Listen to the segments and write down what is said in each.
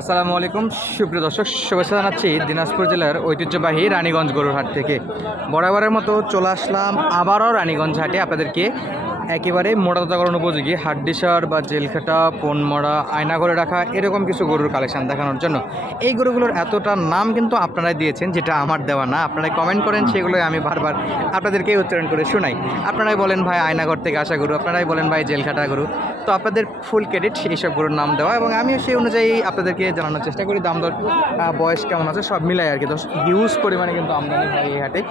আসসালামু আলাইকুম। সুপ্রিয় দর্শক, শুভেচ্ছা জানাচ্ছি দিনাজপুর জেলার ঐতিহ্যবাহী রানীগঞ্জ গরুর হাট থেকে। বরাবরের মতো চলে আসলাম আবারও রানীগঞ্জ হাটে আপনাদেরকে একেবারে মোটাতাকরণ উপযোগী। হাড্ডিসার বা জেলখাটা, পনমরা, আয়না করে রাখা, এরকম কিছু গরুর কালেকশান দেখানোর জন্য। এই গরুগুলোর এতটা নাম কিন্তু আপনারাই দিয়েছেন, যেটা আমার দেওয়া না। আপনারাই কমেন্ট করেন, সেগুলোই আমি বারবার আপনাদেরকে উচ্চারণ করে শোনাই। আপনারাই বলেন, ভাই আয়নাঘর থেকে আসা গরু। আপনারাই বলেন, ভাই, জেলখাটা গরু। তো আপনাদের ফুল ক্রেডিট এইসব গরুর নাম দেওয়া এবং আমিও সেই অনুযায়ী আপনাদেরকে জানানোর চেষ্টা করি, দাম দর বয়স কেমন আছে, সব মিলাই আর কি। তো হিউজ পরিমাণে কিন্তু আমদানি হয় এই হাটে।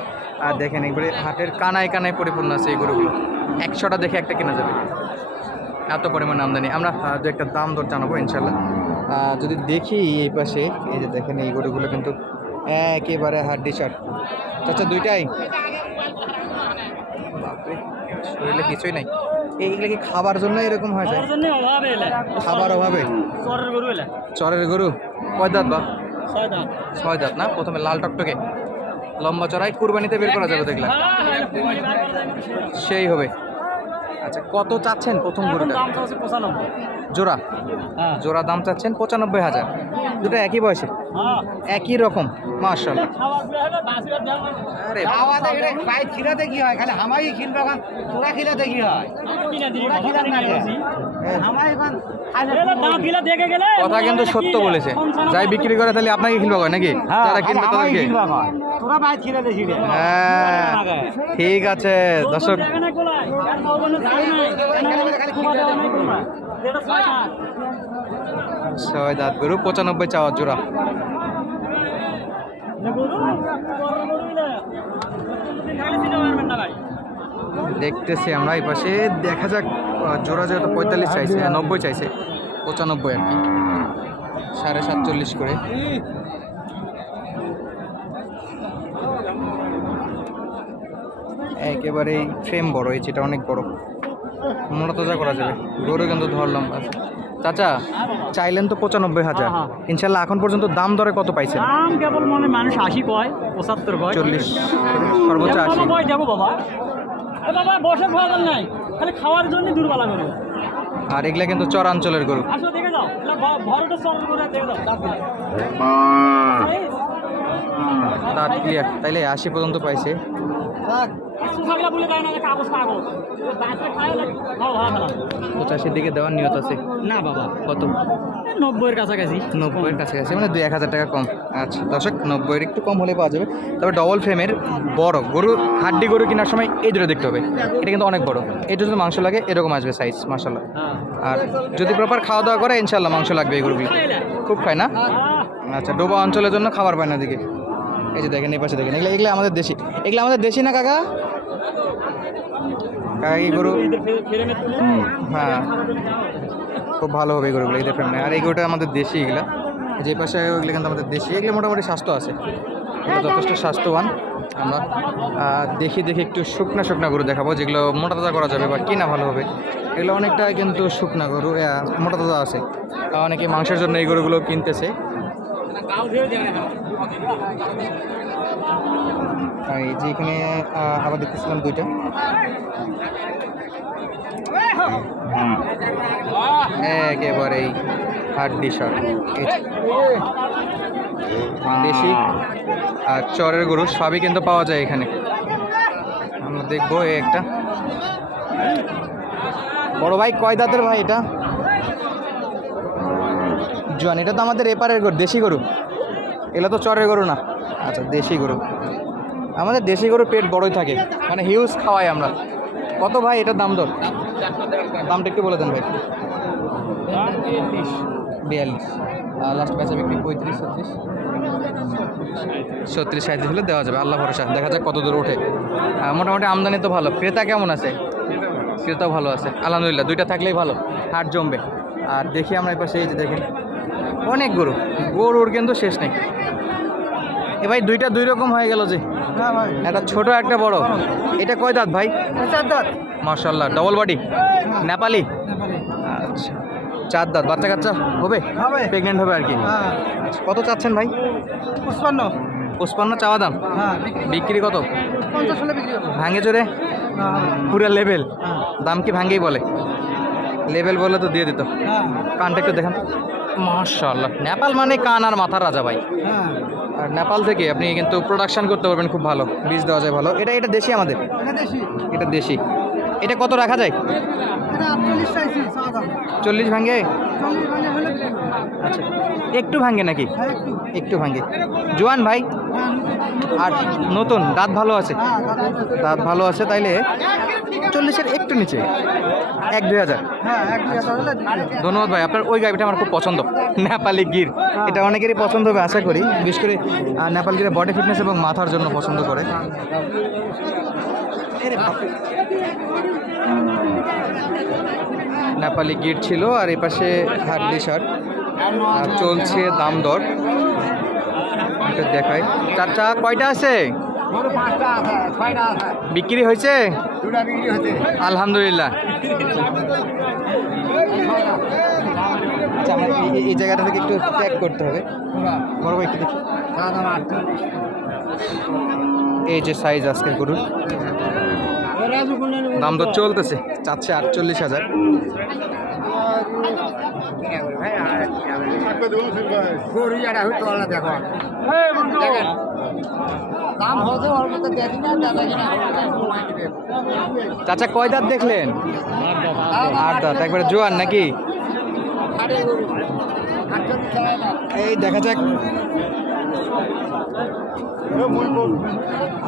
আর দেখেন এগুলো হাটের কানায় কানায় পরিপূর্ণ আছে এই গরুগুলো। একশোটা দেখে একটা কেনা যাবে। এত পরিমাণ আমদানি। আমরা দু একটা দাম দর জানাব ইনশাল্লাহ। যদি দেখি এই পাশে এই যে দেখেন এই গরুগুলো কিন্তু একেবারে হাড্ডি শার্ট। আচ্ছা দুইটাই? শরীরে কিছুই নাই। এইগুলো কি খাবার জন্য এরকম হয় খাবার অভাবে চরের গরু চরের গরু? কয় দাঁত বাপ ছয় দাঁত না? প্রথমে লাল টকটকে। লম্বা চড়াই কুরবানিতে বের করা যাবে দেখলাম। সেই হবে। আচ্ছা কত চাচ্ছেন প্রথম গরুটা? জোড়া? হ্যাঁ। জোড়া দাম চাচ্ছেন পঁচানব্বই হাজার। দুটো একই বয়সে? হ্যাঁ। একই রকম ভাই খিলাতে কি হয়? খালি হামাই কিনবে এখন তোরা খিলাতে কি হয়? হ্যাঁ। কথা কিন্তু সত্য বলেছে। যাই বিক্রি করে তাহলে আপনাকে কিনবো কয় নাকি? হ্যাঁ, যারা কিনবে তাদেরকে। ছিড়ে হ্যাঁ। ঠিক আছে দর্শক। ছয় দাঁত গরু পঁচানব্বই চাওয়ার জোড়া। দেখতেছি আমরা এই পাশে। দেখা যাক জোড়া যেহেতু পঁয়তাল্লিশ চাইছে হ্যাঁ, নব্বই চাইছে পঁচানব্বই আর কি। সাড়ে সাতচল্লিশ করে। একেবারে ফ্রেম বড় এই যেটা অনেক বড়। মোটা তাজা করা যাবে। গরু কিন্তু ধরলাম। চাচা চাইলেন তো পঁচানব্বই হাজার। হ্যাঁ, ইনশাল্লাহ এখন পর্যন্ত দাম দরে কত পাইছেন? দাম কেবল মনে মানুষ আশি কয় পঁচাত্তর কয়। চল্লিশ। সর্বোচ্চ আশি। কয় দেবো বাবা। বাবা বসে ভয় নাই। খালি খাওয়ার জন্য দুর্বলা করব আর এগুলা কিন্তু চরাঞ্চলের গরু। আসো দেখে যাও। ভরটা সর করে দেখে যাও দাঁত দাঁত ক্লিয়ার তাইলে আশি পর্যন্ত পাইছে। পঁচাশির দিকে দেওয়ার নিয়ত আছে? না বাবা। কত? নব্বইয়ের কাছাকাছি। নব্বইয়ের কাছাকাছি মানে দুই এক হাজার টাকা কম। আচ্ছা দর্শক নব্বইয়ের একটু কম হলে পাওয়া যাবে। তবে ডবল ফ্রেমের বড় গরু হাড্ডি গরু কেনার সময় এই দুটো দেখতে হবে। এটা কিন্তু অনেক বড়। এটা যদি মাংস লাগে এরকম আসবে সাইজ মাসাল্লাহ হ্যাঁ আর যদি প্রপার খাওয়া দাওয়া করে ইনশাল্লাহ মাংস লাগবে এই গরুগুলো। খুব খায় না? আচ্ছা ডোবা অঞ্চলের জন্য খাবার পায় না দিকে এই যে দেখেন, এই পাশে দেখেন, এগুলো এগুলো আমাদের দেশি। এগুলো আমাদের দেশি না, কাকা? কাকা কি গরু? হ্যাঁ। খুব ভালো হবে গরুগুলো এই দেখেন আর এই গরুটা আমাদের দেশি এগুলো। যে পাশে ওইগুলো কিন্তু আমাদের দেশি। এগুলো মোটামুটি স্বাস্থ্য আছে। এগুলো যথেষ্ট স্বাস্থ্যবান আমরা। দেখি দেখি একটু শুকনা শুকনা গরু দেখাবো, যেগুলো মোটা তাজা করা যাবে বা কিনা ভালো হবে। এগুলো অনেকটা কিন্তু শুকনা গরু মোটা তাজা আছে। অনেকে মাংসের জন্য এই গরুগুলো কিনতেছে। এই যে এখানে আবার দেখতেছিলাম দুইটা। একেবারেই হাড্ডি এই দেশি আর চরের গরু সবই কিন্তু পাওয়া যায় এখানে। আমরা দেখব এই একটা। বড় ভাই কয় দাঁতের ভাই এটা? জোয়ান, এটা তো আমাদের এপারের গরু, দেশি গরু। এগুলো তো চরের গরু না। আচ্ছা দেশি গরু। আমাদের দেশি গরু পেট বড়ই থাকে। মানে হিউজ খাওয়াই আমরা। কত ভাই এটার দাম দর? দামটা একটু বলে দেন ভাই। বিয়াল্লিশ। লাস্ট ব্যাচে বিক্রি পঁয়ত্রিশ, ছত্রিশ? ছত্রিশ সাঁত্রিশ হলে দেওয়া যাবে। আল্লাহ ভরসা। দেখা যাক কত দূর ওঠে। মোটামুটি আমদানি তো ভালো। ক্রেতা কেমন আছে? ক্রেতাও ভালো আছে। আলহামদুলিল্লাহ, দুইটা থাকলেই ভালো। হাট জমবে। আর দেখি আমরা এই পাশে এই যে দেখেন। অনেক গরু। গরুর কিন্তু শেষ নেই। এ ভাই দুইটা দুই রকম হয়ে গেল যে। একটা ছোট একটা বড়। এটা কয় দাঁত ভাই? চার দাঁত। মার্শাল্লাহ ডবল বডি নেপালি? আচ্ছা চার দাঁত। বাচ্চা কাচ্চা হবে। প্রেগনেন্ট হবে আর কি? হ্যাঁ। আচ্ছা, কত চাচ্ছেন ভাই? পুষ্পান্ন পঁচপান্ন চাওয়া দাম? হ্যাঁ বিক্রি। কত? পঞ্চাশ হলে বিক্রি ভাঙে চড়ে পুরা লেভেল হ্যাঁ। দাম কি ভাঙ্গেই বলে? লেভেল বলে তো দিয়ে দিত। হ্যাঁ। কানটা একটু দেখান। মাশাআল্লাহ। নেপাল মানে কান আর মাথার রাজা ভাই। হ্যাঁ। আর নেপাল থেকে আপনি কিন্তু প্রোডাকশন করতে পারবেন খুব ভালো। বীজ দেওয়া যায় ভালো। এটা এটা দেশি আমাদের? এটা দেশি। এটা কত রাখা যায়? চল্লিশ ভাঙ্গে আচ্ছা একটু ভাঙ্গে নাকি? হ্যাঁ একটু। ভাঙ্গে জোয়ান ভাই? হ্যাঁ আর নতুন দাঁত ভালো আছে? হ্যাঁ দাঁত ভালো আছে। তাইলে চল্লিশের একটু নিচে। এক দুই হাজার। হ্যাঁ ধন্যবাদ ভাই আপনার ওই গাড়িটা আমার খুব পছন্দ। নেপালি গির। এটা অনেকেরই পছন্দ হবে আশা করি। বিশেষ করে নেপাল গিরে বডি ফিটনেস এবং মাথার জন্য পছন্দ করে। নেপালি গির ছিল আর এই পাশে হাডলি শার্ট। আর চলছে দাম দর। এটা দেখায় চারটা কয়টা আছে? বিক্রি হয়েছে? আলহামদুলিল্লাহ। আচ্ছা আমার এই- জায়গাটা থেকে একটু ত্যাগ করতে হবে। বড় ভাই একটু দেখি। এই যে সাইজ আজকের গরুর। দাম তো চলতেছে চাচ্ছে আটচল্লিশ হাজার। চাচা কয় দাঁত দেখলেন? আট দাঁত একবারে জোয়ান নাকি? এই দেখা যাক।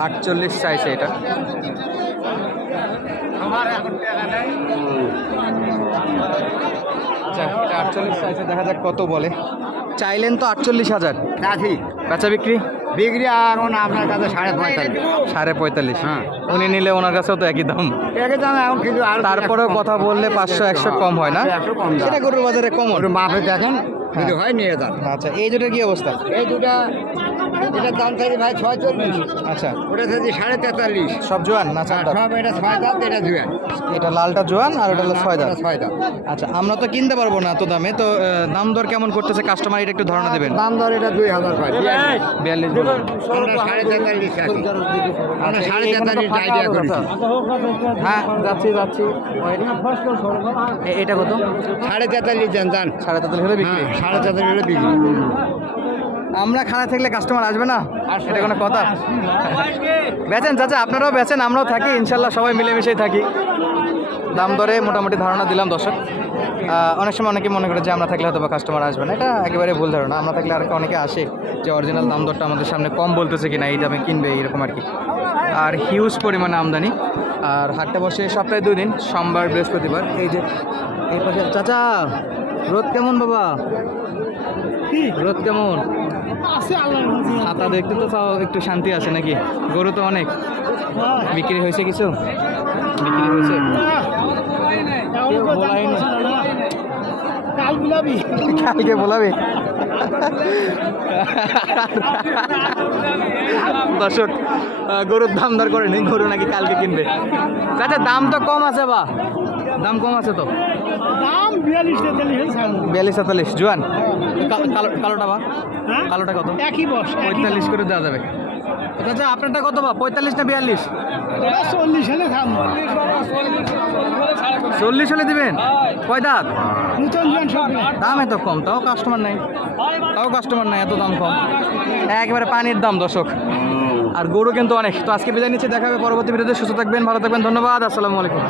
আটচল্লিশ চাইছে এটা। আচ্ছা এটা আটচল্লিশ চাইছে দেখা যাক কত বলে। চাইলেন তো আটচল্লিশ হাজার। বেচা বিক্রি? বিক্রি এখন আপনার কাছে সাড়ে পঁয়তাল্লিশ। সাড়ে পঁয়তাল্লিশ। হ্যাঁ। উনি নিলে ওনার কাছেও তো একই দাম। একে দাম এখন কিন্তু আর তারপরেও কথা বললে পাঁচশো একশো কম হয় না। সেটা গরুর বাজারে কম মাপে দেখেন যদি হয় নিয়ে যান। আচ্ছা এই দুটোর কি অবস্থা? এই দুটা এটার দাম চাইছে ভাই ছয় চল্লিশ আচ্ছা। ওটা সাড়ে তেতাল্লিশ। সব জোয়ান না চারটা সব এটা ছয় দাঁত এটা দুয়ে এটা লালটা জোয়ান আর ওটা হলো ছয় দাঁত। ছয় দাঁত। আচ্ছা আমরা তো কিনতে পারব না এত দামে তো দাম দর কেমন করতেছে কাস্টমার এটা একটু ধারণা দেবেন। দাম দর এটা দুই হাজার পাই বিয়াল্লিশ সাড়ে তেতাল্লিশ আমরা আচ্ছা, সাড়ে তেতাল্লিশ আইডিয়া আছে। হ্যাঁ। যাচ্ছি যাচ্ছি। এটা কত? সাড়ে তেতাল্লিশ দেন যান। সাড়ে তেতাল্লিশ হলে বিক্রি। হ্যাঁ সাড়ে তেতাল্লিশ হলে বিক্রি। আমরা খানা থাকলে কাস্টমার আসবে না? এটা কোনো কথা? বেচেন চাচা, আপনারাও বেচেন, আমরাও থাকি, ইনশাল্লাহ সবাই মিলেমিশেই থাকি। দাম দরে মোটামুটি ধারণা দিলাম দর্শক। অনেক সময় অনেকে মনে করে যে আমরা থাকলে হয়তো বা কাস্টমার আসবে না। এটা একেবারে ভুল ধারণা। আমরা থাকলে আর অনেকে আসে যে অরিজিনাল দাম দরটা আমাদের সামনে কম বলতেছে কিনা, এই দামে কিনবে, এইরকম আর কি। আর হিউজ পরিমাণে আমদানি। আর হাটটা বসে সপ্তাহে দুই দিন, সোমবার, বৃহস্পতিবার। এই যে, এই পাশে চাচা, রোদ কেমন বাবা? রোদ কেমন? ছাতা দেখতে তো তাও একটু শান্তি আছে নাকি? গরু তো অনেক। বিক্রি হয়েছে কিছু? বিক্রি হয়েছে? কালকে বলাবে? দর্শক গরুর দাম দর করেনি গরু নাকি কালকে কিনবে। আচ্ছা দাম তো কম আছে বা? দাম কম আছে তো? দাম বিয়াল্লিশ তেতাল্লিশ বিয়াল্লিশ সাতাল্লিশ জোয়ান কালো কালোটা বা? কালোটা কত? একই বস পঁয়তাল্লিশ করে দেওয়া যাবে। আচ্ছা আপনারটা কত বা? পঁয়তাল্লিশ না বিয়াল্লিশ? চল্লিশ হলে খাম চল্লিশ হলে দিবেন? কয় দাঁত? দাম এত কম তাও কাস্টমার নাই। তাও কাস্টমার নাই এত দাম কম। একেবারে পানির দাম দশক আর গরু কিন্তু অনেক। তো আজকে বিদায় নিচ্ছে দেখা হবে পরবর্তী ভিডিওতে। সুস্থ থাকবেন ভালো থাকবেন ধন্যবাদ আসসালামু আলাইকুম।